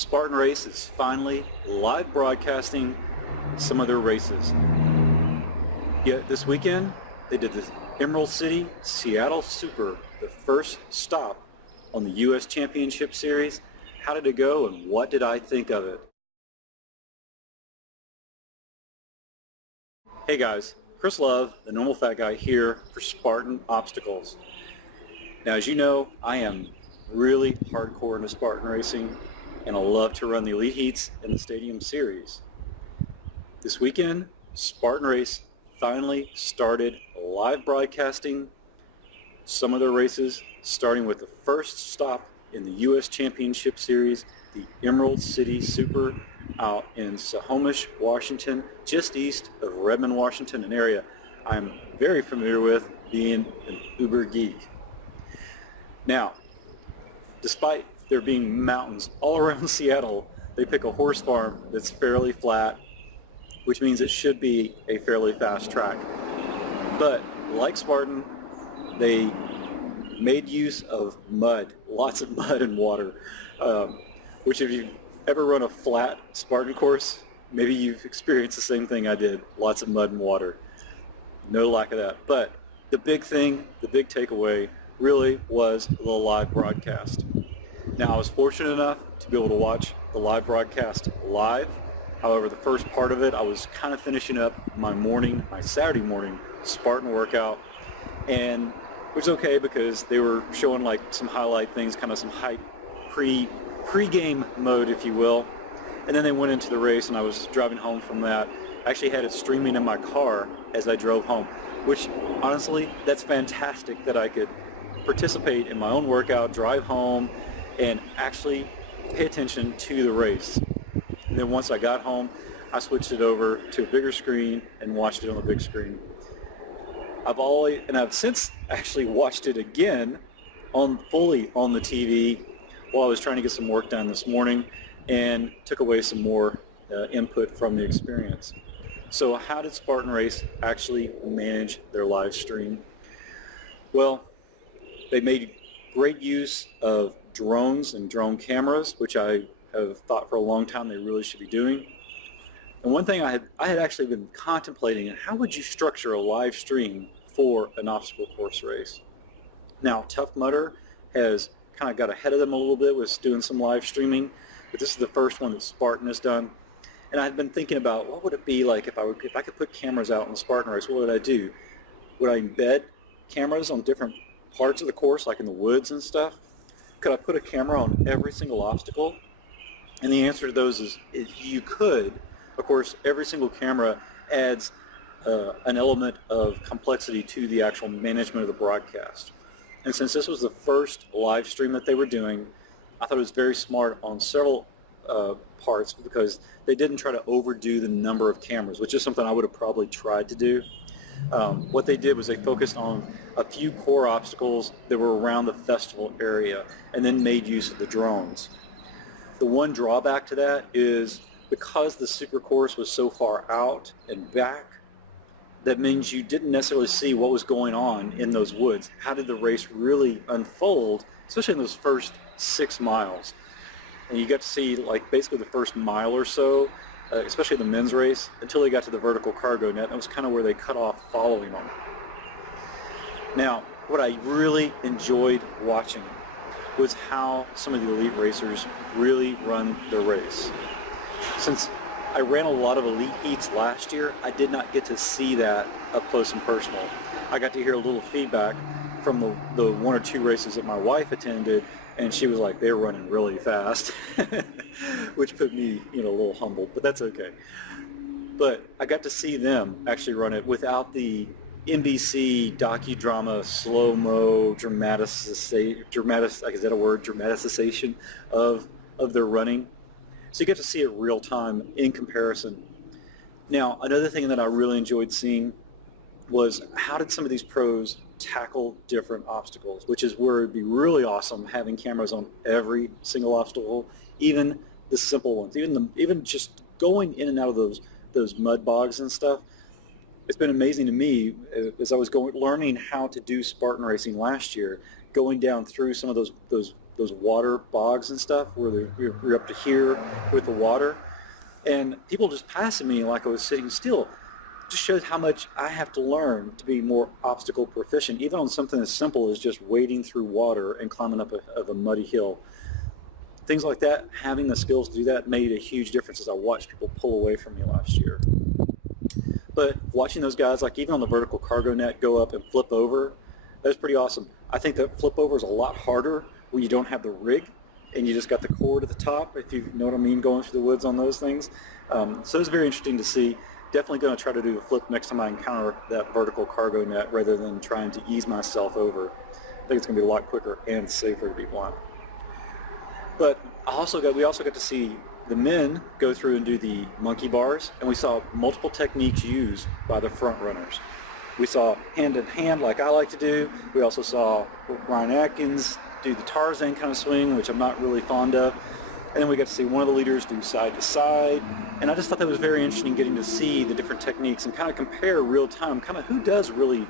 Spartan Race is finally live broadcasting some of their races. Yet this weekend, they did the Emerald City Seattle Super, the first stop on the U.S. Championship Series. How did it go and what did I think of it? Hey guys, Chris Love, the Normal Fat Guy here for Spartan Obstacles. Now as you know, I am really hardcore into Spartan racing and I love to run the Elite Heats in the Stadium Series. This weekend, Spartan Race finally started live broadcasting some of their races, starting with the first stop in the U.S. Championship Series, the Emerald City Super out in Snohomish, Washington, just east of Redmond, Washington, an area I'm very familiar with, being an uber geek. Now, despite there being mountains all around Seattle, they pick a horse farm that's fairly flat, which means it should be a fairly fast track. But like Spartan, they made use of mud, lots of mud and water, which if you've ever run a flat Spartan course, maybe you've experienced the same thing I did, lots of mud and water. No lack of that. But the big thing, the big takeaway really was the live broadcast. Now I was fortunate enough to be able to watch the live broadcast live. However, the first part of it, I was kind of finishing up my Saturday morning Spartan workout, and it was okay because they were showing like some highlight things, kind of some hype pre-game mode, if you will. And then they went into the race and I was driving home from that. I actually had it streaming in my car as I drove home, which honestly, that's fantastic that I could participate in my own workout, drive home, and actually pay attention to the race. And then once I got home, I switched it over to a bigger screen and watched it on the big screen. I've since actually watched it again fully on the TV while I was trying to get some work done this morning and took away some more input from the experience. So how did Spartan Race actually manage their live stream? Well, they made great use of drones and drone cameras, which I have thought for a long time they really should be doing. And one thing I had actually been contemplating, and how would you structure a live stream for an obstacle course race? Now, Tough Mudder has kind of got ahead of them a little bit with doing some live streaming, but this is the first one that Spartan has done. And I've been thinking about what would it be like if I could put cameras out in the Spartan Race. What would I do? Would I embed cameras on different parts of the course, like in the woods and stuff? Could I put a camera on every single obstacle? And the answer to those is you could. Of course, every single camera adds an element of complexity to the actual management of the broadcast. And since this was the first live stream that they were doing, I thought it was very smart on several parts, because they didn't try to overdo the number of cameras, which is something I would have probably tried to do. What they did was they focused on a few core obstacles that were around the festival area and then made use of the drones. The one drawback to that is because the super course was so far out and back, that means you didn't necessarily see what was going on in those woods. How did the race really unfold, especially in those first 6 miles? And you got to see like basically the first mile or so, especially the men's race, until they got to the vertical cargo net. That was kind of where they cut off following them. Now, what I really enjoyed watching was how some of the elite racers really run their race. Since I ran a lot of elite heats last year, I did not get to see that up close and personal. I got to hear a little feedback from the 1 or 2 races that my wife attended, and she was like, they're running really fast, which put me, a little humbled, but that's okay. But I got to see them actually run it without the NBC docudrama slow-mo dramatization of their running. So you get to see it real time in comparison. Now, another thing that I really enjoyed seeing was how did some of these pros tackle different obstacles, which is where it'd be really awesome having cameras on every single obstacle, even the simple ones, even just going in and out of those mud bogs and stuff. It's been amazing to me as I was learning how to do Spartan racing last year, going down through some of those those water bogs and stuff where you're up to here with the water. And people just passing me like I was sitting still. Just shows how much I have to learn to be more obstacle proficient, even on something as simple as just wading through water and climbing up a muddy hill. Things like that, having the skills to do that made a huge difference as I watched people pull away from me last year. But watching those guys, like even on the vertical cargo net, go up and flip over, that was pretty awesome. I think that flip over is a lot harder when you don't have the rig and you just got the cord at the top, if you know what I mean, going through the woods on those things. So it's very interesting to see. Definitely going to try to do the flip next time I encounter that vertical cargo net rather than trying to ease myself over. I think it's going to be a lot quicker and safer, to be blunt. But we also got to see the men go through and do the monkey bars, and we saw multiple techniques used by the front runners. We saw hand in hand like I like to do. We also saw Ryan Atkins do the Tarzan kind of swing, which I'm not really fond of. And then we got to see one of the leaders do side to side. And I just thought that was very interesting, getting to see the different techniques and kind of compare real time, kind of who does really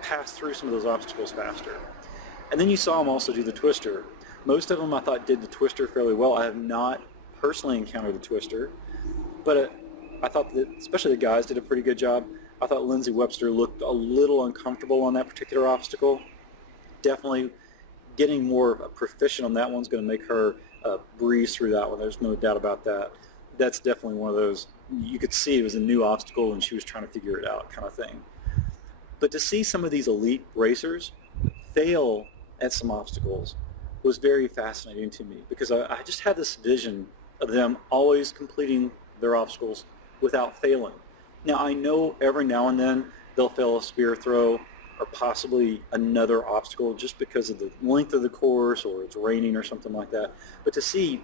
pass through some of those obstacles faster. And then you saw them also do the twister. Most of them I thought did the twister fairly well. I have not personally encountered the twister, but I thought that especially the guys did a pretty good job. I thought Lindsay Webster looked a little uncomfortable on that particular obstacle. Definitely getting more proficient on that one's going to make her breeze through that one. There's no doubt about that. That's definitely one of those, you could see it was a new obstacle and she was trying to figure it out kind of thing. But to see some of these elite racers fail at some obstacles was very fascinating to me, because I just had this vision of them always completing their obstacles without failing. Now I know every now and then they'll fail a spear throw or possibly another obstacle just because of the length of the course or it's raining or something like that. But to see,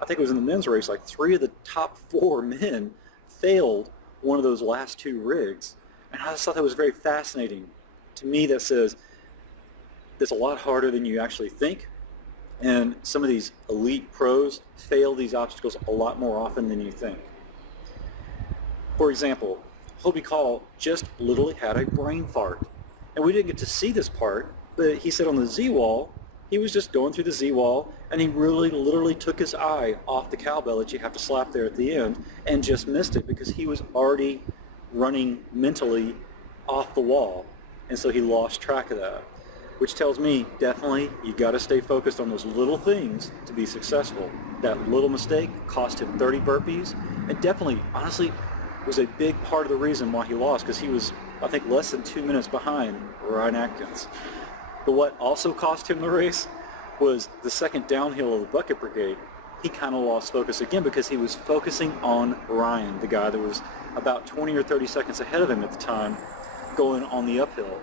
I think it was in the men's race, like 3 of the top 4 men failed one of those last 2 rigs. And I just thought that was very fascinating. To me, that says it's a lot harder than you actually think. And some of these elite pros fail these obstacles a lot more often than you think. For example, Hobie Call just literally had a brain fart. And we didn't get to see this part, but he said on the Z-wall, he was just going through the Z-wall, and he really literally took his eye off the cowbell that you have to slap there at the end and just missed it because he was already running mentally off the wall. And so he lost track of that, which tells me definitely you got to stay focused on those little things to be successful. That little mistake cost him 30 burpees, and definitely, honestly, was a big part of the reason why he lost, because he was, I think, less than 2 minutes behind Ryan Atkins. But what also cost him the race was the second downhill of the bucket brigade. He kind of lost focus again because he was focusing on Ryan, the guy that was about 20 or 30 seconds ahead of him at the time, going on the uphill.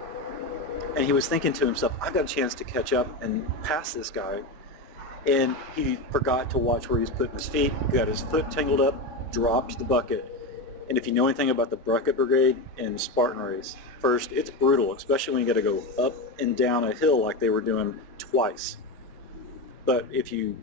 And he was thinking to himself, I've got a chance to catch up and pass this guy. And he forgot to watch where he was putting his feet, got his foot tangled up, dropped the bucket. And if you know anything about the bucket brigade in Spartan Race, first, it's brutal, especially when you got to go up and down a hill like they were doing twice. But if you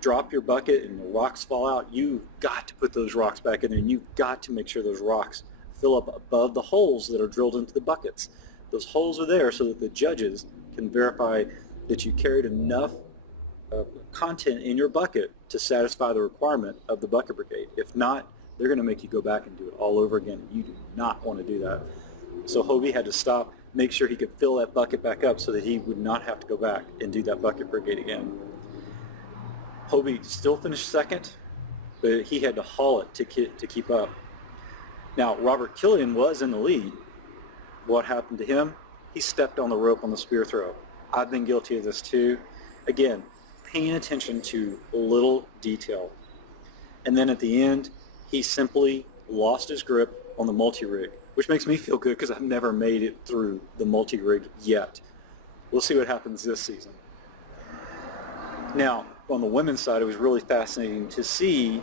drop your bucket and the rocks fall out, you've got to put those rocks back in there, and you've got to make sure those rocks fill up above the holes that are drilled into the buckets. Those holes are there so that the judges can verify that you carried enough content in your bucket to satisfy the requirement of the bucket brigade. If not, they're going to make you go back and do it all over again. You do not want to do that. So Hobie had to stop, make sure he could fill that bucket back up so that he would not have to go back and do that bucket brigade again. Hobie still finished second, but he had to haul it to keep up. Now, Robert Killian was in the lead. What happened to him? He stepped on the rope on the spear throw. I've been guilty of this too. Again, paying attention to little detail. And then at the end, he simply lost his grip on the multi-rig, which makes me feel good because I've never made it through the multi-rig yet. We'll see what happens this season. Now, on the women's side, it was really fascinating to see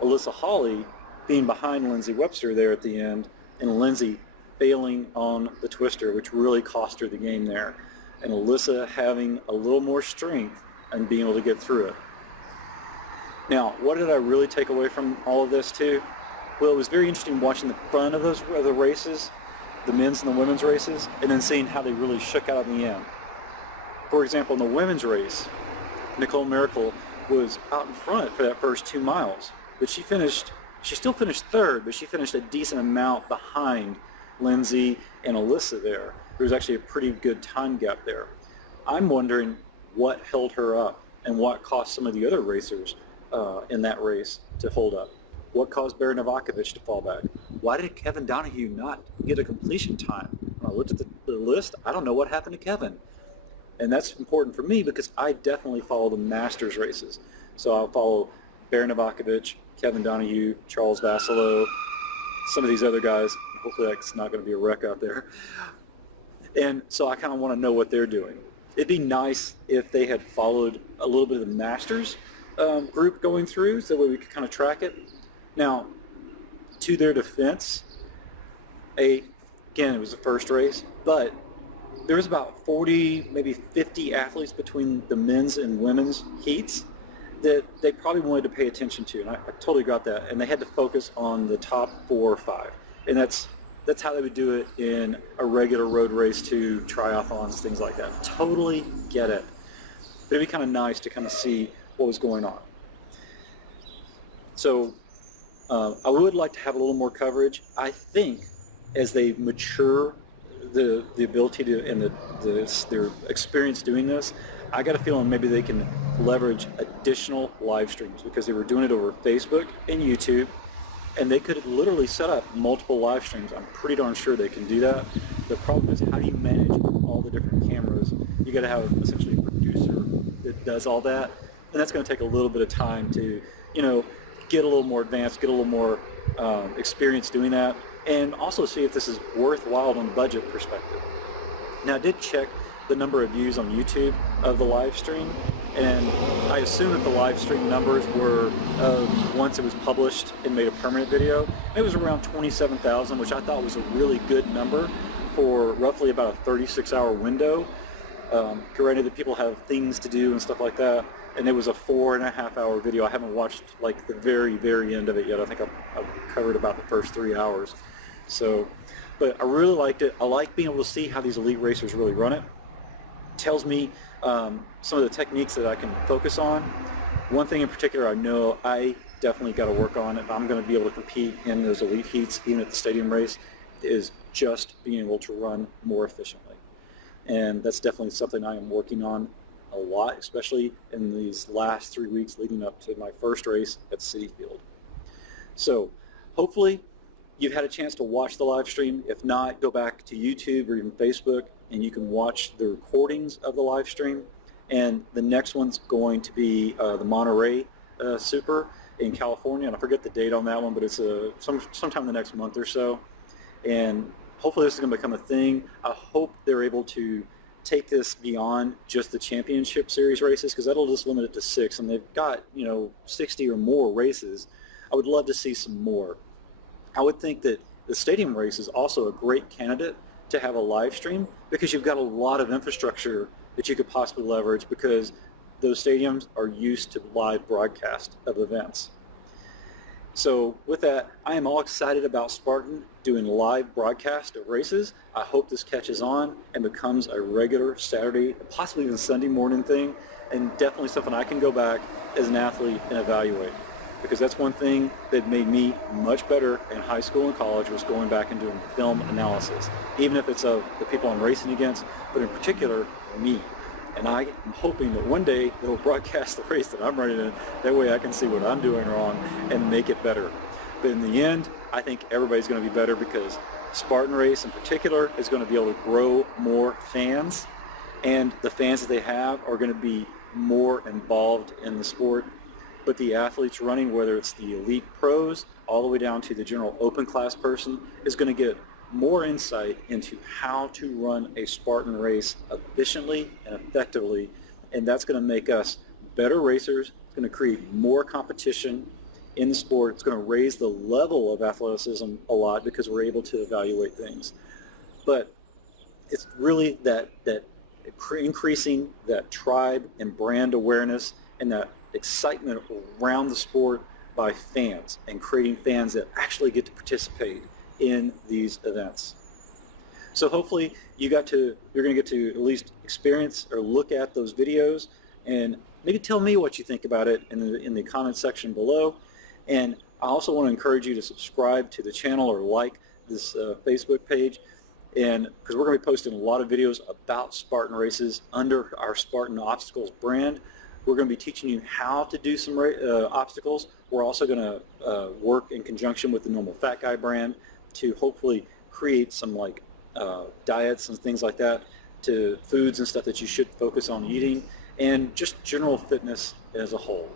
Alyssa Hawley being behind Lindsay Webster there at the end, and Lindsay failing on the twister, which really cost her the game there, and Alyssa having a little more strength and being able to get through it. Now, what did I really take away from all of this too? Well, it was very interesting watching the front of the races, the men's and the women's races, and then seeing how they really shook out in the end. For example, in the women's race, Nicole Miracle was out in front for that first 2 miles, but she still finished third, but she finished a decent amount behind Lindsay and Alyssa there. There was actually a pretty good time gap there. I'm wondering what held her up and what caused some of the other racers in that race to hold up. What caused Barry Novakovic to fall back? Why did Kevin Donahue not get a completion time? When I looked at the list, I don't know what happened to Kevin. And that's important for me because I definitely follow the Masters races. So I'll follow Barry Novakovic, Kevin Donahue, Charles Vassallo, some of these other guys. Hopefully that's not going to be a wreck out there. And so I kind of want to know what they're doing. It'd be nice if they had followed a little bit of the Masters group going through, so that way we could kind of track it. Now, to their defense, again, it was the first race, but there was about 40, maybe 50 athletes between the men's and women's heats that they probably wanted to pay attention to, and I totally got that. And they had to focus on the top 4 or 5, and that's how they would do it in a regular road race to triathlons, things like that. Totally get it. But it'd be kind of nice to kind of see what was going on. So I would like to have a little more coverage. I think as they mature the ability to and their experience doing this, I got a feeling maybe they can leverage additional live streams, because they were doing it over Facebook and YouTube, and they could literally set up multiple live streams. I'm pretty darn sure they can do that. The problem is, how do you manage all the different cameras? You got to have essentially a producer that does all that, and that's going to take a little bit of time to, get a little more advanced, get a little more experience doing that, and also see if this is worthwhile on a budget perspective. Now, I did check the number of views on YouTube of the live stream, and I assume that the live stream numbers were once it was published and made a permanent video. It was around 27,000, which I thought was a really good number for roughly about a 36-hour window. Granted that people have things to do and stuff like that, and it was a 4.5-hour video. I haven't watched like the very, very end of it yet. I think I've covered about the first 3 hours. So, but I really liked it. I like being able to see how these elite racers really run it. Tells me some of the techniques that I can focus on. One thing in particular I know I definitely got to work on if I'm going to be able to compete in those elite heats, even at the stadium race, is just being able to run more efficiently. And that's definitely something I am working on a lot, especially in these last 3 weeks leading up to my first race at Citi Field. So hopefully you've had a chance to watch the live stream. If not, go back to YouTube or even Facebook, and you can watch the recordings of the live stream. And the next one's going to be the Monterey Super in California, and I forget the date on that one, but it's sometime in the next month or so. And hopefully this is going to become a thing. I hope they're able to take this beyond just the championship series races, because that'll just limit it to 6, and they've got 60 or more races. I would love to see some more. I would think that the stadium race is also a great candidate to have a live stream, because you've got a lot of infrastructure that you could possibly leverage, because those stadiums are used to live broadcast of events. So with that, I am all excited about Spartan doing live broadcast of races. I hope this catches on and becomes a regular Saturday, possibly even Sunday morning thing, and definitely something I can go back as an athlete and evaluate. Because that's one thing that made me much better in high school and college, was going back and doing film analysis, even if it's of the people I'm racing against, but in particular, me. And I am hoping that one day they'll broadcast the race that I'm running in. That way I can see what I'm doing wrong and make it better. But in the end, I think everybody's going to be better, because Spartan Race in particular is going to be able to grow more fans, and the fans that they have are going to be more involved in the sport. But the athletes running, whether it's the elite pros all the way down to the general open class person, is going to get more insight into how to run a Spartan race efficiently and effectively, and that's going to make us better racers. It's going to create more competition in the sport. It's going to raise the level of athleticism a lot, because we're able to evaluate things. But it's really that increasing that tribe and brand awareness and that excitement around the sport by fans, and creating fans that actually get to participate in these events. So hopefully you're going to get to at least experience or look at those videos and maybe tell me what you think about it in the comment section below. And I also want to encourage you to subscribe to the channel or like this Facebook page, and because we're going to be posting a lot of videos about Spartan races under our Spartan Obstacles brand. We're going to be teaching you how to do some obstacles. We're also going to work in conjunction with the Normal Fat Guy brand to hopefully create some like diets and things like that, to foods and stuff that you should focus on eating, and just general fitness as a whole.